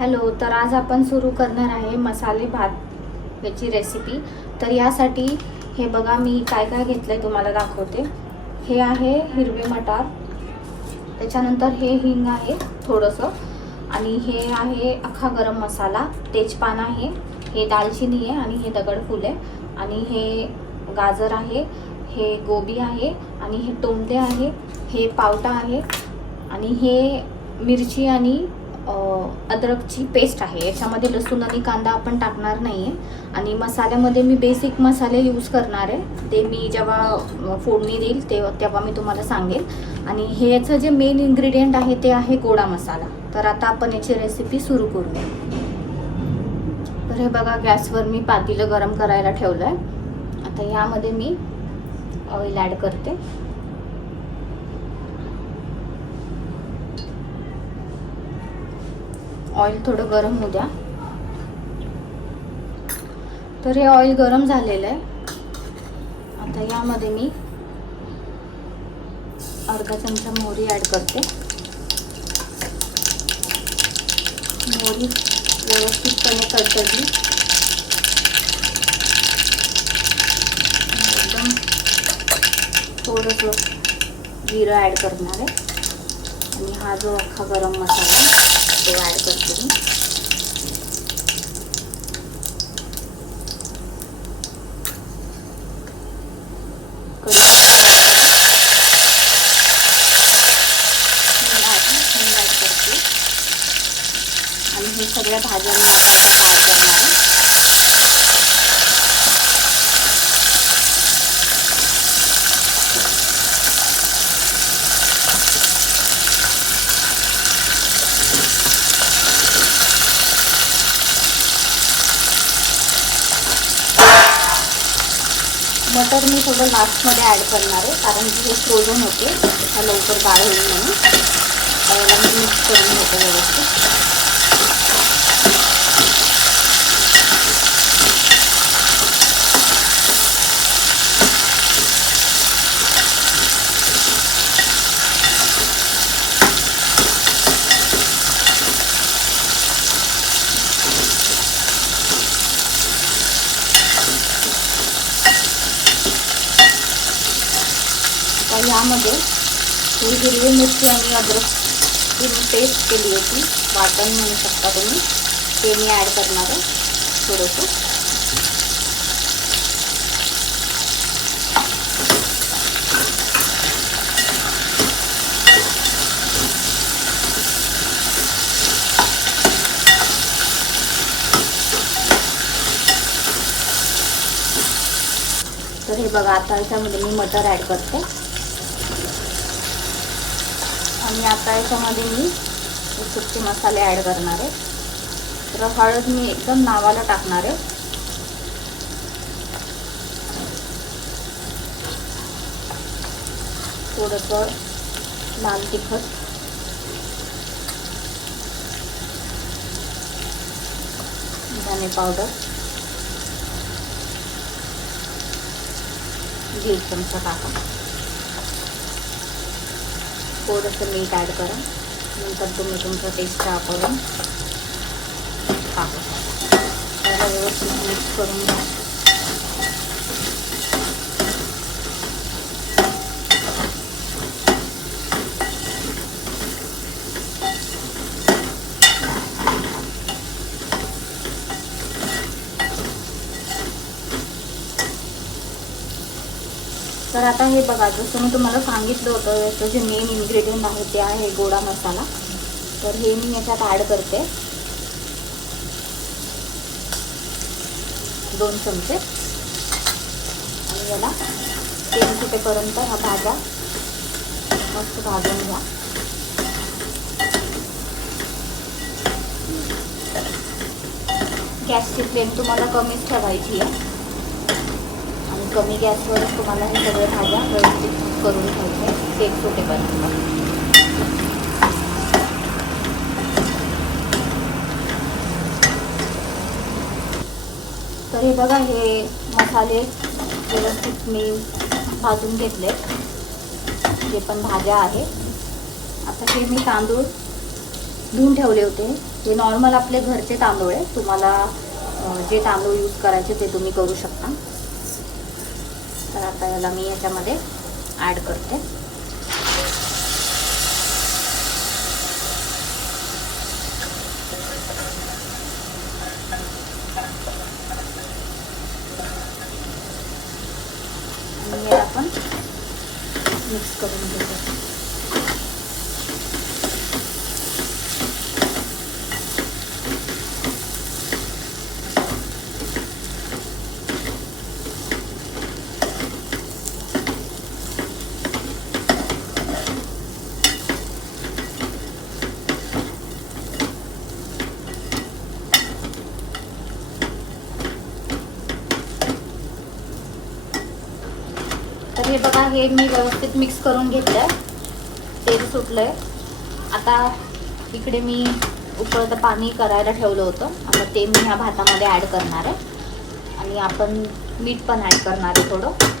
Hello, तर आज आपण सुरू करणार आहे मसाले भात याची रेसिपी। तर यासाठी हे बघा मी काय काय घेतलंय तुम्हाला दाखवते। हे आहे हिरवे मटार, त्याच्यानंतर हे हिंग आहे थोडंसं, आणि हे आहे अख्खा गरम मसाला, तेजपान आहे, हे दालचिनी आहे आणि हे दगडफूल आहे, आणि हे गाजर आहे, हे गोबी आहे, आणि हे तोंडे आहे, हे पावटा आहे, आणि हे मिरची आणि अद्रकची पेस्ट आहे। याच्यामध्ये लसूण आणि कांदा आपण टाकणार नाही आहे, आणि मसाल्यामध्ये मी बेसिक मसाले यूज करणार आहे, ते मी जेव्हा फोडणी देईल तेव्हा मी तुम्हाला सांगेल। आणि हे याचं जे मेन इन्ग्रेडियंट आहे ते आहे गोडा मसाला। तर आता आपण याची रेसिपी सुरू करूया। तर हे बघा, गॅसवर मी पातेलं गरम करायला ठेवलं आहे। आता यामध्ये मी ऑइल ॲड करते। ऑइल थोडं गरम होऊ द्या। तर हे ऑइल गरम झालेलं आहे। आता यामध्ये मी अर्धा चमचा मोहरी ॲड करते। मोहरी व्यवस्थितपणे तडतडली, एकदम थोडंसं जिरं ॲड करणार आहे, आणि हा जो अख्खा गरम मसाला तो ॲड करते मी। आणि हे सगळ्या भाज्या मी आता ॲड करणार आहे। मटर मी थोडं लास्टमध्ये ॲड करणार आहे, कारण की हे फ्रोझन होते, हा लवकर गाळ होईल म्हणून। याला मी मिक्स करून घेते व्यवस्थित। तर यामध्ये ही हिरवी मिरची आणि अद्रकची मी पेस्ट केली होती, वाटण म्हणू शकता तुम्ही, ते मी ॲड करणार आहे थोडंसं। तर हे बघा, आता याच्यामध्ये मी मटर ॲड करते, आणि आता याच्यामध्ये मी सुके मसाले ॲड करणार आहे। तर हळद मी एकदम नावाला टाकणार आहे। थोडंसं लाल तिखट, धने पावडर 1 चमचा टाका, थोडंसं मीठ ॲड करा, नंतर तुम्ही तुमच्या टेस्टच्या अकॉर्डिंग टाकू शकता। त्याला व्यवस्थित मिक्स करून घ्या। तर आता हे बघा, जसं मी तुम्हाला सांगितलं होतं, याचं जे मेन इन्ग्रेडियंट आहे ते आहे गोडा मसाला। तर हे मी याच्यात ॲड करते 2 चमचे, आणि याला तेल सुटेपर्यंत हा भाज्या मस्त भाजून घ्या। गॅसची फ्लेम तुम्हाला कमीच ठेवायची आहे, आणि कमी गॅसवरच तुम्हाला हे सगळे भाज्या व्यवस्थित करून घ्यायचे, तेल सुटेपर्यंत। तर हे बघा, हे मसाले व्यवस्थित मी भाजून घेतले, जे पण भाज्या आहे। आता हे मी तांदूळ धुवून ठेवले होते, हे नॉर्मल आपले घरचे तांदूळ आहे, तुम्हाला जे तांदूळ यूज करायचे ते तुम्ही करू शकता. तर आता याला मी याच्यामध्ये ॲड करते. आणि याला आपण मिक्स करून घेतो. तर हे बघा, हे मी व्यवस्थित मिक्स करून घेतलं आहे. तेल सुटलं आहे. आता इकडे मी उकळतं पाणी करायला ठेवलं होतं. आता ते मी ह्या भातामध्ये ॲड करणार आहे. आणि आपण मीठ पण ॲड करणार आहे थोडं.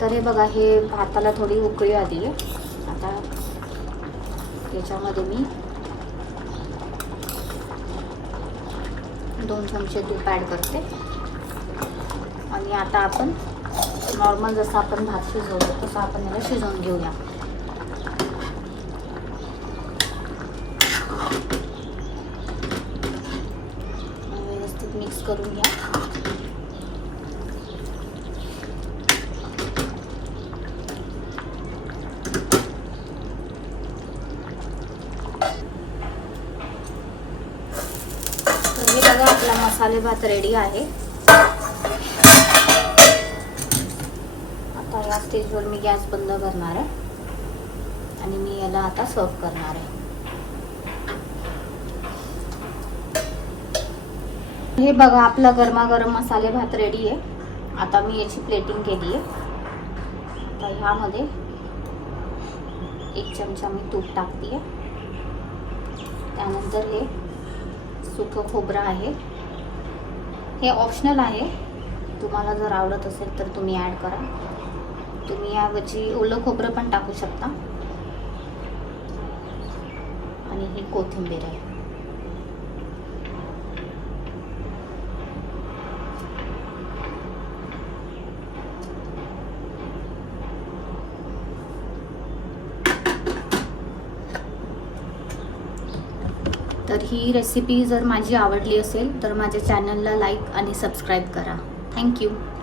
तर हे बघा, हे भाताला थोडी उकळी आली आहे. आता याच्यामध्ये मी 2 चमचे तूप ॲड करते. आणि आता आपण नॉर्मल जसं आपण भात शिजवतो तसं आपण याला शिजवून घेऊया. व्यवस्थित मिक्स करून घ्या. हे बघा, आपला मसाले भात रेडी आहे. आता या स्टेजवर मी गॅस बंद करणार आहे आणि मी याला आता सर्व करणार आहे. हे बघा, आपला गरमागरम मसाले भात रेडी आहे. आता मी याची प्लेटिंग केली आहे. आता ह्यामध्ये 1 चमचा मी तूप टाकते. त्यानंतर हे सुकं खोबरं आहे. हे ऑप्शनल आहे, तुम्हाला जर आवडत असेल तर तुम्ही ॲड करा. तुम्ही याऐवजी ओलं खोबरं पण टाकू शकता. आणि ही कोथिंबीर आहे. तर ही रेसिपी जर माझी आवडली असेल तर माझ्या चॅनलला लाईक आणि सबस्क्राईब करा. थँक्यू.